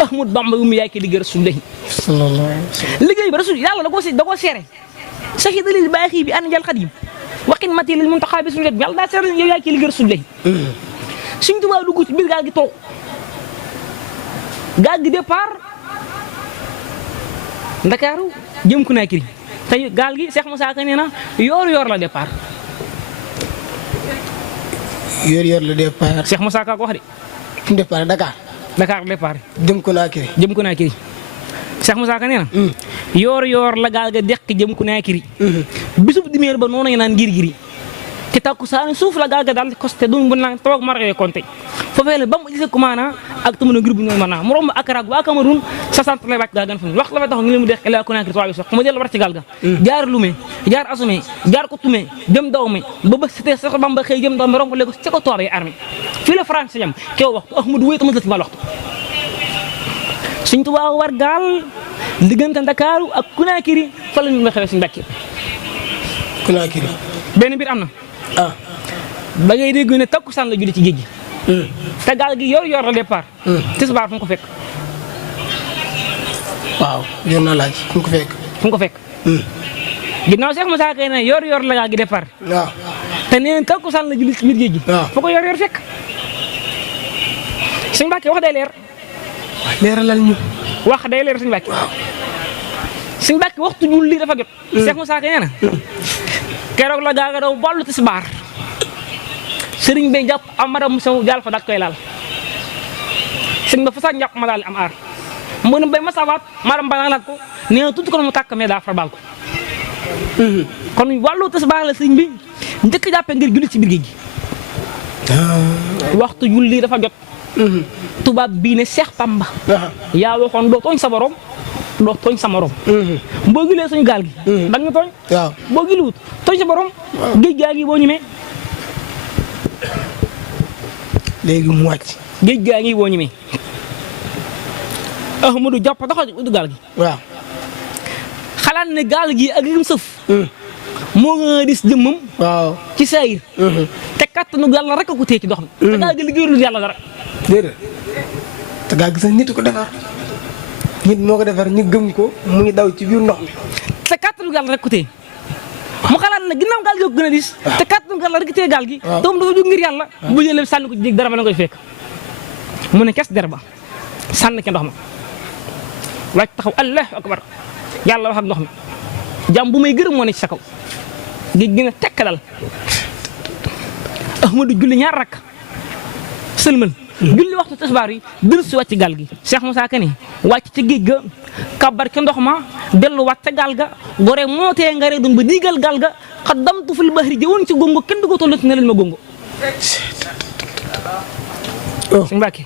Ahmadu Bamba yu mu yaay ki liggéey rasulullahi sallallahu alayhi wa sallam liggéey bi rasul yàlla da koo seere sahida lil baaxi bi an jal xadim wa xidmati lil muntaqa bi suñu yàlla daa seere yow yaay ki liggéey rasulullahi Sëñ Tuubaa dugg ci biir gaal gi toog gaal gi départ Ndakaaru jëm Conakry te gaal gi Cheikh Moussa Ka nee na yoor la départ yor la départ Cheikh Moussa Ka ko wax de fu mu départ Dakar Dakar départ jëm Conakry jëm Conakry Cheikh Moussa Ka nee na yoor la gaal ga dekk jëm Conakry bisub dimeer ba noonu naan ngir te takkusaan suuf la gaal ga daal di costé duñ bu naan toog maré konté foofee la ba mu gisee commandant ak tamit groupe bi ñooy mën naa mu romb ak raag waa Cameroun 60 lay wàcc gaal gan fa wax la fa tax ngi mu dekk la Conakry tubaab bi sox mu dellu war ci gaal ga jaar Lumé jaar Assomé jaar ko Tumé dem Dahomey ba ba cité sax Bamba xëy jëm Dahomey romb léegi ci ko tubaab yi armée fii la France yam kew waxtu Ahmadu wéy tamit la ci wàll waxtu Sëñ Tuubaa war gaal diggante Ndakaaru ak Conakry fa la ñu waxee suñu Mbàkke Conakry benn mbir am na ba ngay dégg ne takkusaan la julli ci géej gi te gaal gi yor la départ tisbaar fu mu ko fekk waaw yor naa laaj fu mu ko fekk ginnaaw Cheikh Moussa Ka ne yor la gaal gi départ waaw te nee na takkusaan la julli ci biir géej gi fu ko yor fekk Sëñ Mbàkke wax day leer leeralal ñu wax day leer Sëñ Mbàkke Sëñ Mbàkke waxtu julli dafa jot Cheikh Moussa Ka nee na keroog la gaa nga daw ballu tisbaar sëriñ bay jàpp am madam mu sew jaal fa dak koy laal sëriñ ba fa sax njàpp ma daal am aar mu ne bay ma sawaat madam ba laat ko nee na tuuti ko mu tàkk mais daa far baal ko kon wàllu tisbaar la sëriñ bi njëkk jàppee ngir julli ci biir géej gi waxtu julli dafa jot tubaab bii ne Seex Bamba yaa waxoon doo tooñ sa borom doo tooñ sa morom boo gilee suñu gaal gi da nga tooñ waaw boo giluwut tooñ sa borom géej gaa gi boo ñemee léegi mu wàcc géej gaa ngi boo ñemee Ahmadu jàpp taxaw uddu gaal gi waaw xalaat ne gaal gi ak lim sëf moo nga dis jëmmam waaw ci saayir te kattanu yàlla rek a ko téye ci dox mi te gaal gi liggéeyul yàlla dara déedéet te gaal gi sax nit ko defar nit moo ko defar ñu gëm ko mu ngi daw ci biir ndox mi te kattanu yàlla rek ko téye mu xalaat ne ginnaaw gaal gi ko gën a dis te kattanu yàlla rek téye gaal gi te moom dafa jóg ngir yàlla bu jëlee sànni ko ci jéeg dara ba la koy fekk mu ne kes der ba sànni ke ndox ma wàcc taxaw allahu akbar yàlla wax ak ndox mi jàmm bu may gërëm moo ne ci sa kaw géej gi ne tekk dal Ahmadu julli ñaar rakk sëlmal julli waxtu tisbaar yi dër si wàcc gaal gi Cheikh Moussa Ka ne wàcc ci géej ga kabar ke ndox ma delluwaat ca gaal ga gore mootee nga ree dun ba diigal gaal ga xaddamtu fil bahri jëwoon ci gongo kenn du ko toll ci ne leen ma gongo suñu Mbàkke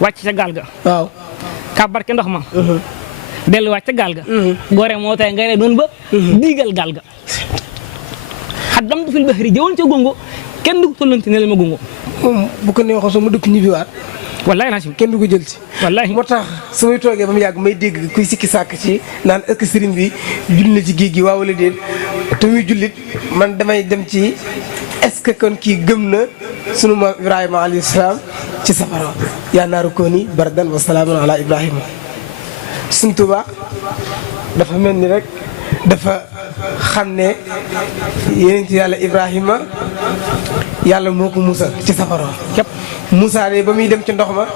wàcc ca gaal ga waaw kabar ke ndox ma delluwaat ca gaal ga gore mootee nga ree dun ba diigal gaal ga xaddamtu fil bahri jëwoon ci gongo kenn du ko toll ci ne leen ma gongo moom bu ko neexoon sama dëkk ñibbiwaat wallahi naa si kenn du ko jël ci wallahi moo tax su may toogee ba mu yàgg may dégg kuy sikki sàkk ci naan est-ce que sëriñ bi julli na ci géej gi waaw wala déet te muy jullit man damay dem ci est-ce que kon kii gëm na sunu maam Ibrahima alayhi salaam ci safara yaa naaru kooni bardan wa salaamun ala Ibrahima suñ Tuubaa dafa mel ni rek dafa xam ne yonent yàlla Ibrahima yàlla moo ko musal ci safara képp. Moussa de ba muy dem ci ndox ma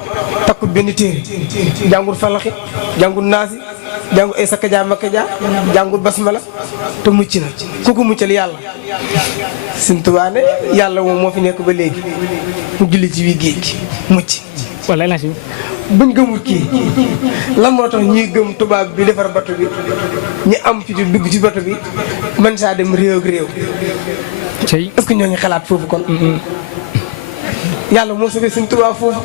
takkut benn téere jàngul falaxi jàngul naasi jàngul ay sakkaja makkaja jàngul basmala te mucc na ku ko muccal yàlla. Sëñ Tuubaa ne yàlla moom moo fi nekk ba léegi mu julli ci biir géej gi mucc. wallaay la si buñ gëmul kii lan moo tax ñuy gëm tubaab bi defar bato bi ñu am fi di dugg ci bato bi mën saa dem réew ak réew. tey est-ce que ñoo ngi xalaat foofu kon. yàlla moo sauvé Sëñ Tuubaa foofu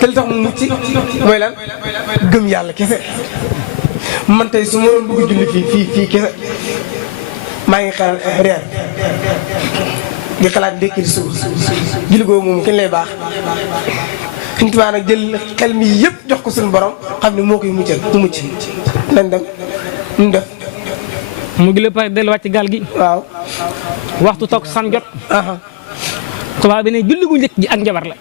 te li tax mu mucc mooy lan gëm yàlla kese. man tey su ma doon bëgg julli fii kese maa ngi xalaat reer di xalaat ndékki suuf julli googu moom kañ lay baax. Sëñ Tuubaa nag jël xel mi yëpp jox ko suñu borom xam ne moo koy muccal mu mucc nañ dem ñu def. mu gën a pare delluwaat ci gaal gi. waaw. waxtu toog san jot. tubaab bi ne julli gu njëkk gi ak njabar la.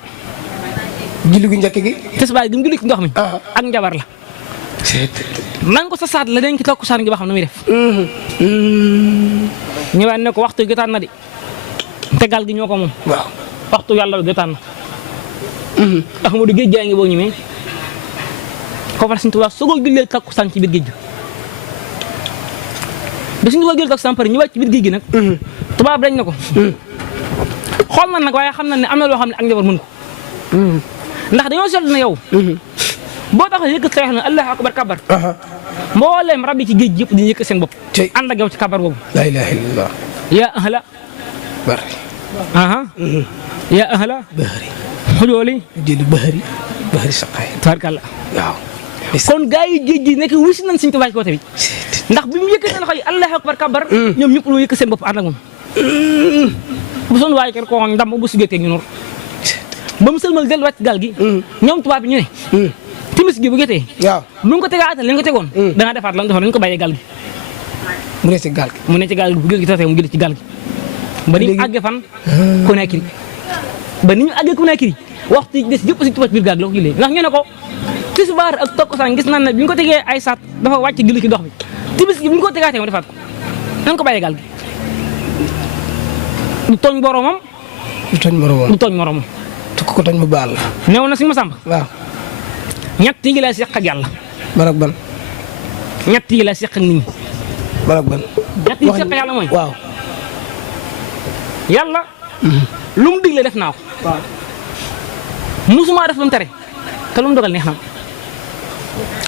julli gu njëkk gi. tisbaar gi mu julli ci ndox mi. ak njabar la. nan ko sa saat la dañ ci toog san gi ba xam ne muy def. ñëwaat ne ko waxtu jotaan na di te gaal gi ñoo ko moom. waaw waxtu yàlla jotaan na. Ahmadu géej gaa ngi boo ñëwee ko fa Sëñ Tuubaa soogoo jullee takkusaan ci biir géej gi. ba Sëñ Tuubaa jullee takkusaan pare ñëwaat ci biir géej gi nag. tubaab dañ na ko. xool na nag waaye xam na ne am na loo xam ne ak njabar mën ko. ndax dañoo seetlu ne yow. boo taxee yëkkat sa wax ne allahu akbar kabar. mbooleem rab yi ci géej yëpp dañuy yëkkat seen bopp. ànd ak yow ci kabar boobu. la ilaha illallah. yaa ahla. bari. yaa ahla. bahari. xujooli. jëli bahari. bahari saqaay. tabarkalla. waaw. kon gaa yi géej gi nekk wisi nañ Sëñ Tuubaa ci côté bi. ndax bi mu yëkkatee loxo yi allahu akbar kabar. ñoom ñëpp lu yëkkat seen bopp ànd ak moom. bu soon waaye kenn koo ndam bu sugee teeg ñu noor ba mu sëlmal delluwaat ci gaal gi. ñoom tubaab bi ñu ne. timis gi bu jotee. waaw bu ñu ko tegaatal li nga ko tegoon. da nga defaat lan defoon dañu ko bàyyee gaal gi. mu ne ci gaal gi. mu ne ci gaal gi bu géej gi tatee mu jëlee ci gaal gi. ba ni ñu àggee fan. Conakry ba ni ñu àggee Conakry waxtu yi des yëpp si tubaab biir gaal gi la ko jëlee ndax ñu ne ko tisbaar ak takkusaan gis nañ ne bi ñu ko tegee ay saat dafa wàcc julli ci dox bi timis gi bu ñu ko tegaatee mu defaat ko nañ ko bàyyee gaal gi. du tooñ boromam. du tooñ moromam. du tooñ moromam. te ku ko tooñ mu baal la. neewoon na si ma sàmb. waaw. ñett yi la seq ak yàlla. ban ak ban. ñett yi la seq ak nit ñi. ban ak ban. ñett yi seq yàlla mooy. waaw. yàlla. lu mu digle def naa ko. waaw. musuma def lu mu tere te lu mu dogal neex na ma.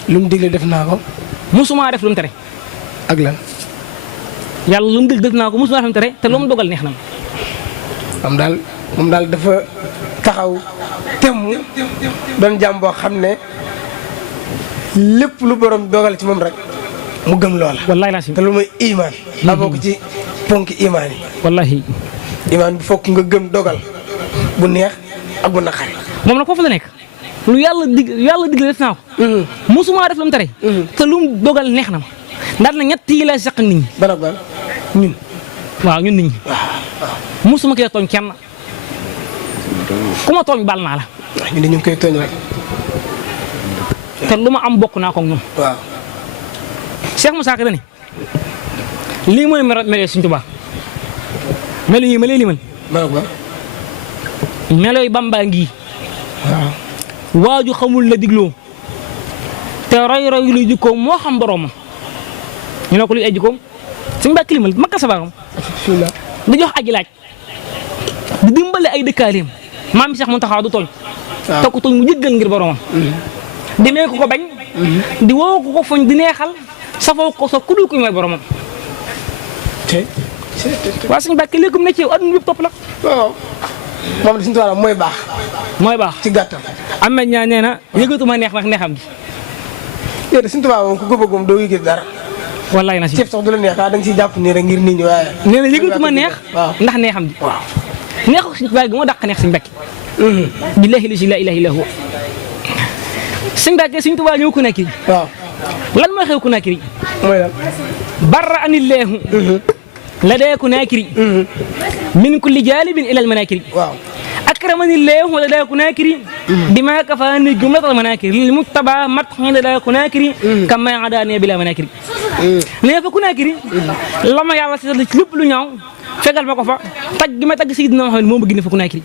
lu mu digle def naa ko. musuma def lu mu tere. ak lan. yàlla lu mu digle def naa ko musuma def lu mu tere te lu mu dogal neex na ma. moom daal dafa taxaw temm doon jàmm boo xam ne lépp lu borom dogal ci moom rek mu gëm loola. wallahi laa si. te lu mooy imaan. daa bokk ci ponki imaan yi. wallahi. imaan bi fokk nga gëm dogal bu neex ak bu naqari. moom nag foofu la nekk lu yàlla digle def naa ko. musuma def lu mu tere. te lu mu dogal neex na ma ndax na ñett yi lay seq ak nit ñi. ban ak ban ñun. waaw ñun nit ñi. musuma kee tooñ kenn ku ma tooñ baal naa la. ñu ne ñu ngi koy tooñ rek. te lu ma am bokk naa ko ak ñoom. waaw. Cheikh Moussa Ka dane lii mooy melo Sëñ Tuubaa melo yi ma lay limal. ban ak ban. melo yi Bamba ngi. waaw. waaju xamul la digloo te roy lu jikkoom moo xam boroomam ñu ne ko luy ay jikkoom suñu mbaa kilimal makka sabaram di jox aji laaj di dimbale ay dëkkaaleem maam bi Cheikh Mountakha du tooñ. te ku tooñ mu jéggal ngir boroomam. di mee ko bañ. di woo ko foñ di neexal safoo ko sa ku dul ko mooy boroomam. waa suñu mbàkk léegi mu ne ci yow adduna yëpp topp la. waaw moom la suñu tubaab mooy baax. mooy baax ci gàttal. am na ñaa nee na yëgatuma neex nag neexam gi. déedéet suñu tubaab moom ku ko bëgg moom doo yëg dara. wallaay na si ceeb sax du la neex da nga siy jàpp nii rek ngir nit ñi waaye. nee na yëgatuma neex. ndax neexam gi. waaw neexu suñu tubaab gi moo dàq neex suñu mbàkk. billahi la ilaha illa huwa. suñu mbàkk suñu tubaab ñëw Conakry. waaw. lan mooy xew Conakry. mooy lan. barra anillahu la dee Conakry. min kulli jaalibin ilal manakiri. waaw. akramani llahu la dee Conakry. bima kafaani jumlatal manakiri lil mujtaba matxi la dee Conakry. kama adaani bila manakiri. nee fa ku nekk ni la ma yàlla seetal ci lépp lu ñaaw fegal ma ko fa tag gi ma tagg Seydina Muhammad moo ma gën fa ku nekk ni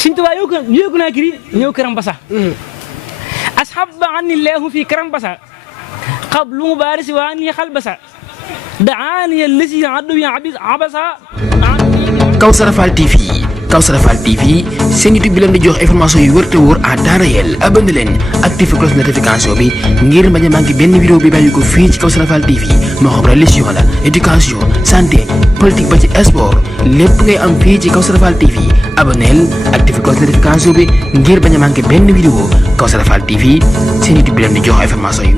Sëñ Tuubaa yow ku nekk ni ñëw këram basa ashabba anillahu fi këram basa qablu mubarisi wa ani xal basa daani allasi addu ya abasa Kawsara Fall TV seen YouTube bi leen di jox information yu wër te wóor à temps réel abonné leen activé cloche notification bi ngir bañ a manqué benn vidéo bi bàyyi ko fii ci Kawsara Fall TV moo xam religion la éducation santé politique ba ci sport lépp ngay am fii ci Kawsara Fall TV abonneel activé cloche notification bi ngir bañ a manqué benn vidéo Kawsara Fall TV seen YouTube bi leen di jox information yu